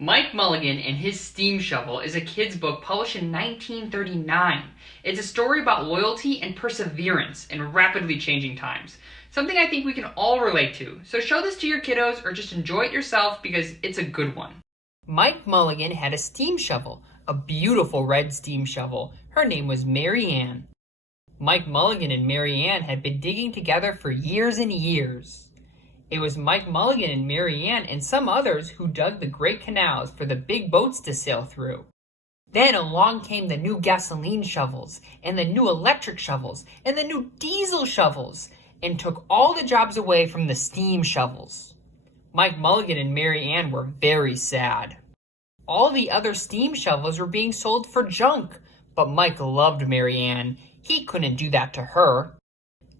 Mike Mulligan and His Steam Shovel is a kid's book published in 1939. It's a story about loyalty and perseverance in rapidly changing times. Something I think we can all relate to. So show this to your kiddos or just enjoy it yourself because it's a good one. Mike Mulligan had a steam shovel, a beautiful red steam shovel. Her name was Mary Ann. Mike Mulligan and Mary Ann had been digging together for years and years. It was Mike Mulligan and Mary Ann and some others who dug the great canals for the big boats to sail through. Then along came the new gasoline shovels, and the new electric shovels, and the new diesel shovels, and took all the jobs away from the steam shovels. Mike Mulligan and Mary Ann were very sad. All the other steam shovels were being sold for junk, but Mike loved Mary Ann. He couldn't do that to her.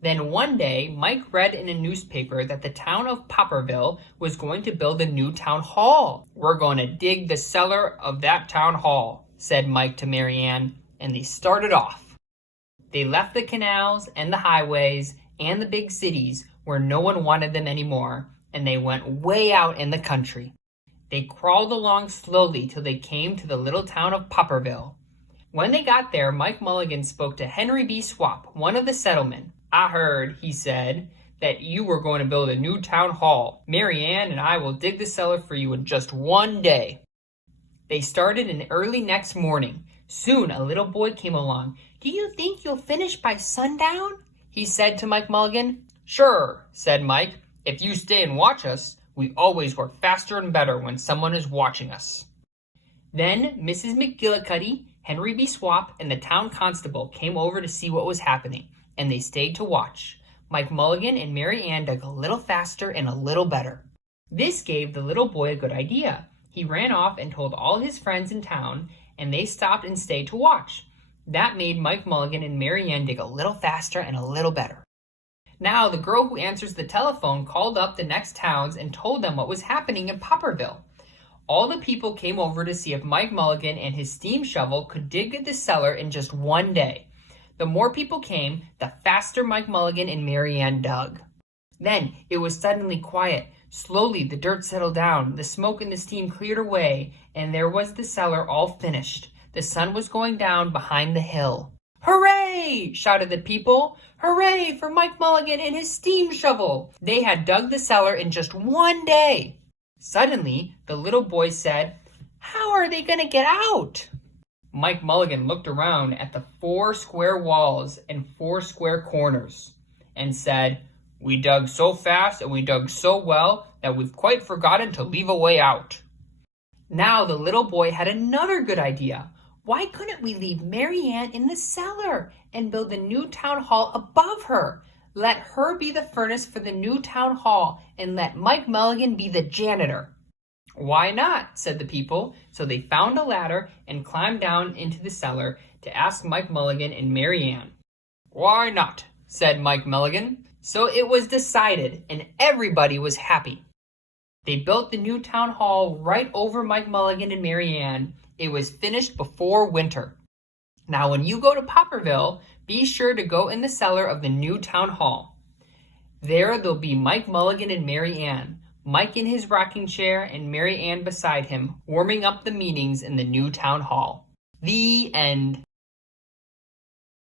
Then one day, Mike read in a newspaper that the town of Popperville was going to build a new town hall. "We're going to dig the cellar of that town hall," said Mike to Mary Ann, and they started off. They left the canals and the highways and the big cities where no one wanted them anymore, and they went way out in the country. They crawled along slowly till they came to the little town of Popperville. When they got there, Mike Mulligan spoke to Henry B. Swap, one of the settlement. "I heard," he said, "that you were going to build a new town hall. Mary Ann and I will dig the cellar for you in just one day." They started in early next morning. Soon a little boy came along. "Do you think you'll finish by sundown?" he said to Mike Mulligan. "Sure," said Mike. "If you stay and watch us, we always work faster and better when someone is watching us." Then Mrs. McGillicuddy, Henry B. Swap, and the town constable came over to see what was happening, and they stayed to watch. Mike Mulligan and Mary Ann dug a little faster and a little better. This gave the little boy a good idea. He ran off and told all his friends in town, and they stopped and stayed to watch. That made Mike Mulligan and Mary Ann dig a little faster and a little better. Now the girl who answers the telephone called up the next towns and told them what was happening in Popperville. All the people came over to see if Mike Mulligan and his steam shovel could dig the cellar in just one day. The more people came, the faster Mike Mulligan and Mary Ann dug. Then it was suddenly quiet. Slowly the dirt settled down, the smoke and the steam cleared away, and there was the cellar all finished. The sun was going down behind the hill. "Hooray!" shouted the people. "Hooray for Mike Mulligan and his steam shovel!" They had dug the cellar in just one day. Suddenly, the little boy said, "How are they going to get out?" Mike Mulligan looked around at the 4 square walls and 4 square corners and said, "We dug so fast and we dug so well that we've quite forgotten to leave a way out." Now the little boy had another good idea. Why couldn't we leave Mary Ann in the cellar and build a new town hall above her? Let her be the furnace for the new town hall and let Mike Mulligan be the janitor. "Why not?" said the people. So they found a ladder and climbed down into the cellar to ask Mike Mulligan and Mary Ann. "Why not?" said Mike Mulligan. So it was decided, and everybody was happy. They built the new town hall right over Mike Mulligan and Mary Ann. It was finished before winter. Now when you go to Popperville, be sure to go in the cellar of the new town hall. There'll be Mike Mulligan and Mary Ann, Mike in his rocking chair and Mary Ann beside him, warming up the meetings in the new town hall. The end.